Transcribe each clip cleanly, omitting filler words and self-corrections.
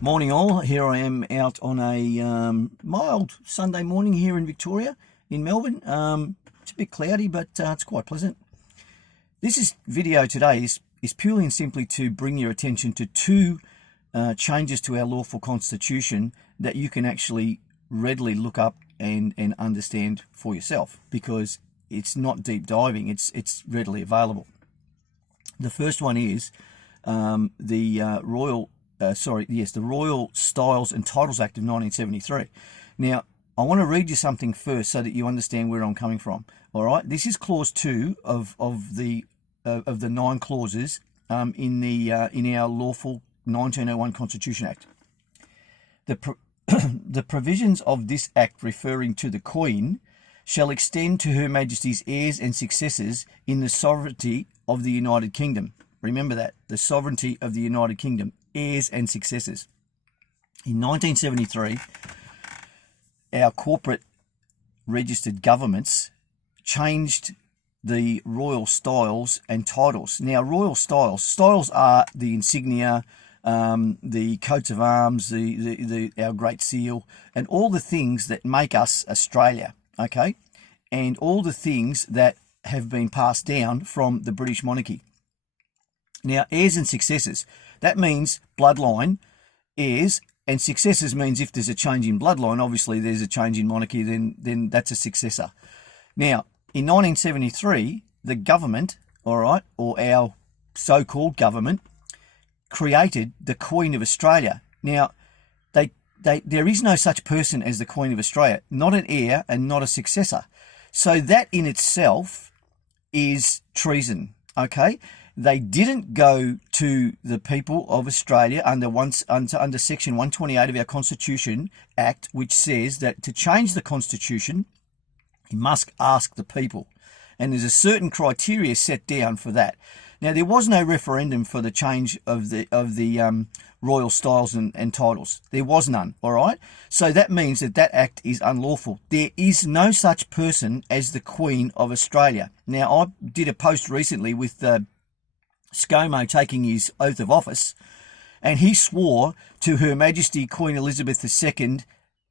Morning all, here I am out on a mild Sunday morning here in Victoria, in Melbourne. It's a bit cloudy, but it's quite pleasant. This video today is purely and simply to bring your attention to two changes to our lawful constitution that you can actually readily look up and understand for yourself, because it's not deep diving, it's readily available. The first one is the Royal Styles and Titles Act of 1973. Now, I want to read you something first so that you understand where I'm coming from. All right, this is clause 2 of the 9 clauses in our lawful 1901 Constitution Act. The provisions of this act referring to the Queen shall extend to Her Majesty's heirs and successors in the sovereignty of the United Kingdom. Remember that, the sovereignty of the United Kingdom, heirs and successors. In 1973, our corporate registered governments changed the royal styles and titles. Now, royal styles are the insignia, the coats of arms, our Great Seal, and all the things that make us Australia, okay? And all the things that have been passed down from the British monarchy. Now, heirs and successors, that means bloodline. Heirs and successors means if there's a change in bloodline, obviously there's a change in monarchy, then that's a successor. Now, in 1973, the government, all right, or our so-called government, created the Queen of Australia. Now, there is no such person as the Queen of Australia, not an heir and not a successor. So that in itself is treason, okay? They didn't go to the people of Australia under Section 128 of our Constitution Act, which says that to change the Constitution, you must ask the people. And there's a certain criteria set down for that. Now, there was no referendum for the change of the royal styles and titles. There was none, all right? So that means that act is unlawful. There is no such person as the Queen of Australia. Now, I did a post recently with ScoMo taking his oath of office, and he swore to Her Majesty Queen Elizabeth II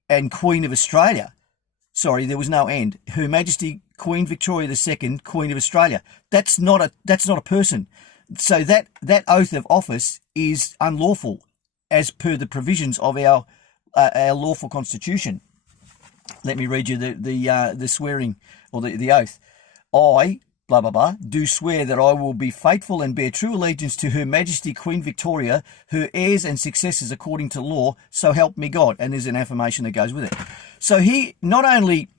and Queen of Australia. Sorry, there was no end. Her Majesty Queen Victoria II, Queen of Australia. That's not a person. So that oath of office is unlawful as per the provisions of our lawful constitution. Let me read you the swearing, or the oath. I, blah, blah, blah, do swear that I will be faithful and bear true allegiance to Her Majesty Queen Victoria, her heirs and successors according to law, so help me God. And there's an affirmation that goes with it. So he not only,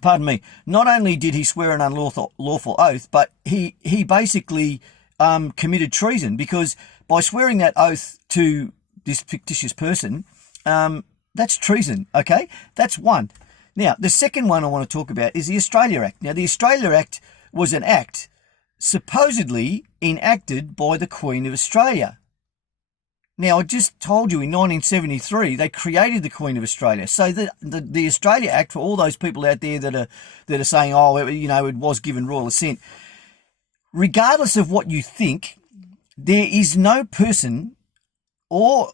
pardon me, not only did he swear an unlawful oath, but he basically committed treason, because by swearing that oath to this fictitious person, that's treason, okay? That's one. Now, the second one I want to talk about is the Australia Act. Now, the Australia Act was an act supposedly enacted by the Queen of Australia. Now, I just told you in 1973 they created the Queen of Australia. So the Australia Act, for all those people out there that are saying, oh, it was given royal assent, regardless of what you think, there is no person or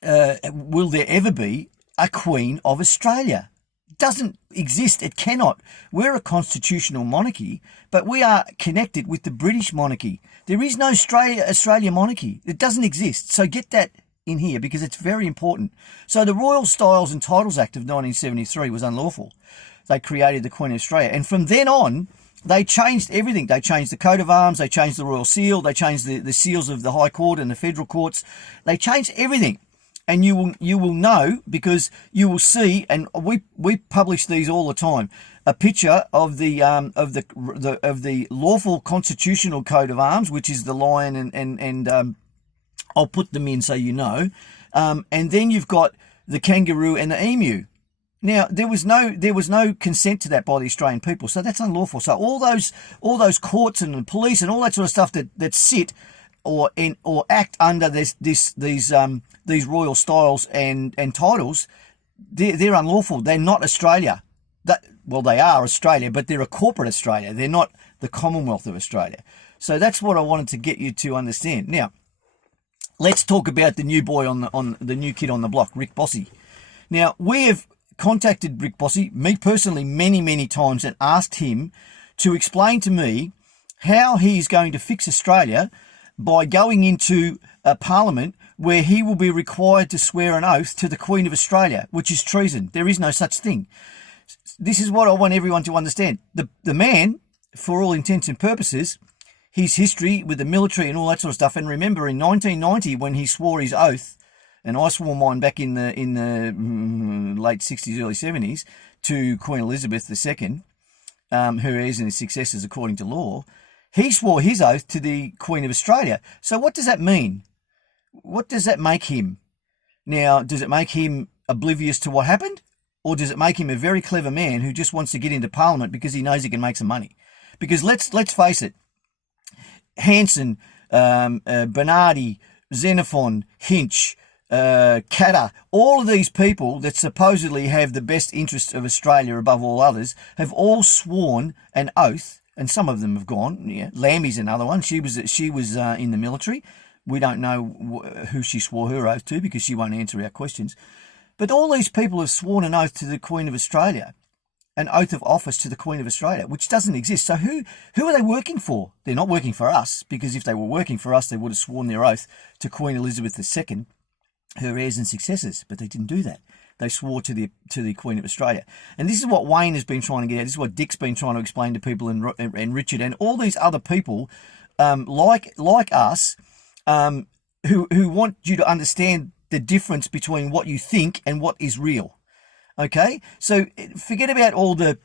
will there ever be a Queen of Australia. It doesn't exist. It cannot. We're a constitutional monarchy, but we are connected with the British monarchy. There is no Australia monarchy. It doesn't exist. So get that in here, because it's very important. So the Royal Styles and Titles Act of 1973 was unlawful. They created the Queen of Australia. And from then on, they changed everything. They changed the coat of arms. They changed the Royal Seal. They changed the seals of the High Court and the federal courts. They changed everything. And you will know, because you will see, and we publish these all the time, a picture of the lawful constitutional coat of arms, which is the lion, and I'll put them in so you know, and then you've got the kangaroo and the emu. Now, there was no consent to that by the Australian people, so that's unlawful. So all those courts and the police and all that sort of stuff that sit or act under these royal styles and titles, they're unlawful. They're not Australia. They are Australia, but they're a corporate Australia. They're not the Commonwealth of Australia. So that's what I wanted to get you to understand. Now, let's talk about the new boy on the new kid on the block, Rick Bossy. Now, we have contacted Rick Bossy, me personally, many, many times, and asked him to explain to me how he's going to fix Australia by going into a parliament where he will be required to swear an oath to the Queen of Australia, which is treason. There is no such thing. This is what I want everyone to understand. The man, for all intents and purposes, his history with the military and all that sort of stuff. And remember, in 1990, when he swore his oath, and I swore mine back in the late 60s, early 70s, to Queen Elizabeth II, her heirs and his successors according to law, he swore his oath to the Queen of Australia. So what does that mean? What does that make him? Now, does it make him oblivious to what happened? Or does it make him a very clever man who just wants to get into Parliament because he knows he can make some money? Because let's face it, Hanson, Bernardi, Xenophon, Hinch, Katter, all of these people that supposedly have the best interests of Australia above all others have all sworn an oath, and some of them have gone. Yeah, Lambie's another one. She was in the military. We don't know who she swore her oath to because she won't answer our questions. But all these people have sworn an oath to the Queen of Australia, an oath of office to the Queen of Australia, which doesn't exist. So who are they working for? They're not working for us, because if they were working for us, they would have sworn their oath to Queen Elizabeth II, her heirs and successors. But they didn't do that. They swore to the Queen of Australia. And this is what Wayne has been trying to get at. This is what Dick's been trying to explain to people, and Richard and all these other people like us who want you to understand the difference between what you think and what is real. Okay? So forget about all the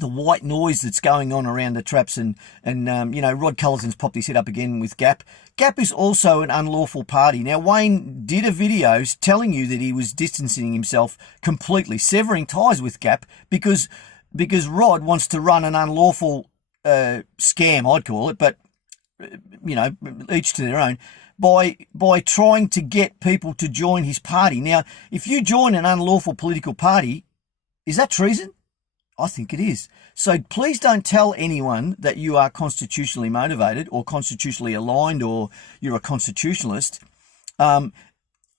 white noise that's going on around the traps, and Rod Culleton's popped his head up again with GAP. GAP is also an unlawful party. Now, Wayne did a video telling you that he was distancing himself completely, severing ties with GAP because Rod wants to run an unlawful scam, I'd call it, but each to their own, by trying to get people to join his party. Now, if you join an unlawful political party, is that treason? I think it is. So please don't tell anyone that you are constitutionally motivated or constitutionally aligned or you're a constitutionalist,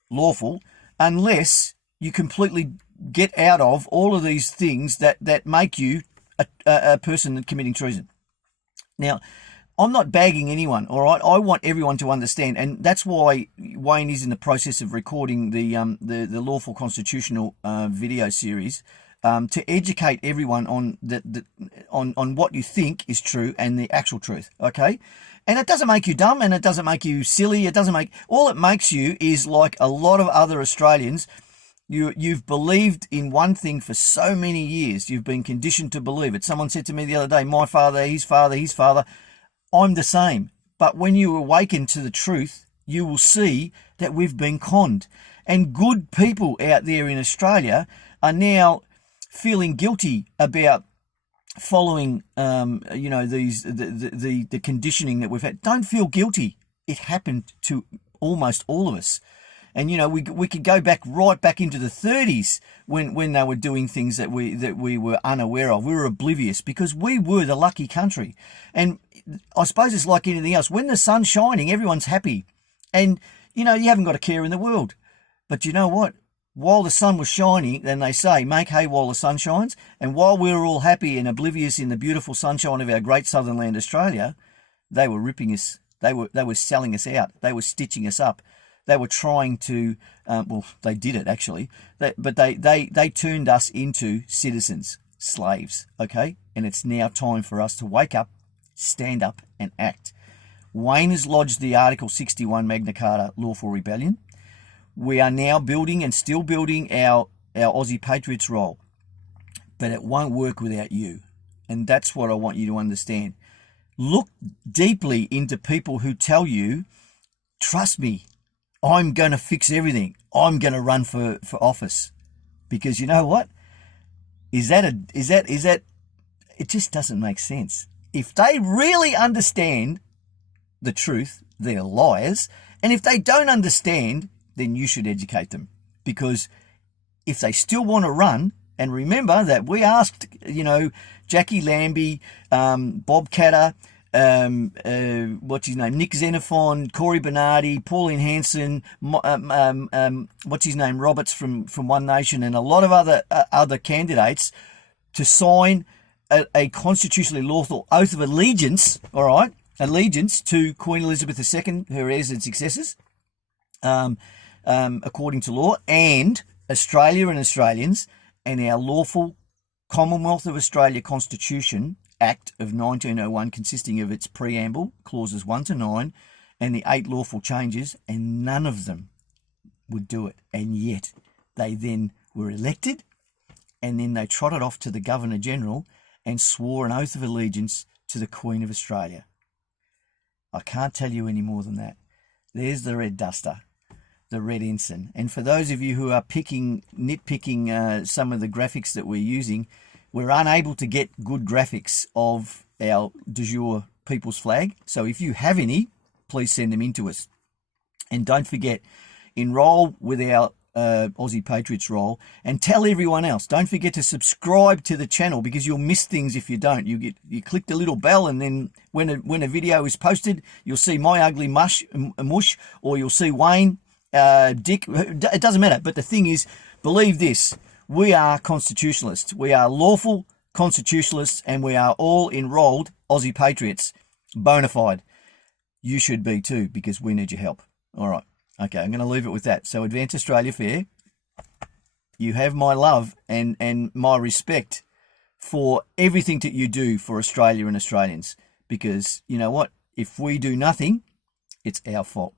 lawful, unless you completely get out of all of these things that make you a person committing treason. Now, I'm not bagging anyone, all right? I want everyone to understand, and that's why Wayne is in the process of recording the lawful constitutional video series to educate everyone on on what you think is true and the actual truth, okay? And it doesn't make you dumb, and it doesn't make you silly. All it makes you is like a lot of other Australians. You've believed in one thing for so many years. You've been conditioned to believe it. Someone said to me the other day, my father, his father, his father. I'm the same. But when you awaken to the truth, you will see that we've been conned. And good people out there in Australia are now feeling guilty about following, the conditioning that we've had. Don't feel guilty. It happened to almost all of us. And, we could go right back into the 30s when they were doing things that we were unaware of. We were oblivious because we were the lucky country. And I suppose it's like anything else. When the sun's shining, everyone's happy. And, you haven't got a care in the world. But you know what? While the sun was shining, then they say, make hay while the sun shines. And while we were all happy and oblivious in the beautiful sunshine of our great southern land, Australia, they were ripping us. They were selling us out. They were stitching us up. They were trying to, they did it actually, but they turned us into citizens, slaves, okay? And it's now time for us to wake up, stand up and act. Wayne has lodged the Article 61 Magna Carta lawful rebellion. We are now building and still building our Aussie Patriots role, but it won't work without you. And that's what I want you to understand. Look deeply into people who tell you, trust me, I'm going to fix everything. I'm going to run for office. Because you know what? Is that it just doesn't make sense. If they really understand the truth, they're liars. And if they don't understand, then you should educate them. Because if they still want to run, and remember that we asked, Jackie Lambie, Bob Katter, what's his name? Nick Xenophon, Corey Bernardi, Pauline Hanson, what's his name? Roberts from One Nation, and a lot of other candidates to sign a constitutionally lawful oath of allegiance. All right, allegiance to Queen Elizabeth II, her heirs and successors, according to law, and Australia and Australians, and our lawful Commonwealth of Australia Constitution Act of 1901, consisting of its preamble, clauses 1 to 9, and the 8 lawful changes, and none of them would do it. And yet they then were elected, and then they trotted off to the Governor-General and swore an oath of allegiance to the Queen of Australia. I can't tell you any more than that. There's the red duster, the red ensign. And for those of you who are nitpicking some of the graphics that we're using, we're unable to get good graphics of our de jure people's flag. So if you have any, please send them in to us. And don't forget, enroll with our Aussie Patriots roll, and tell everyone else. Don't forget to subscribe to the channel, because you'll miss things if you don't. You click the little bell, and then when a video is posted, you'll see my ugly mush, or you'll see Wayne, Dick. It doesn't matter. But the thing is, believe this: we are constitutionalists. We are lawful constitutionalists, and we are all enrolled Aussie Patriots, bona fide. You should be too, because we need your help. All right. Okay, I'm going to leave it with that. So, Advance Australia Fair, you have my love and my respect for everything that you do for Australia and Australians. Because, you know what? If we do nothing, it's our fault.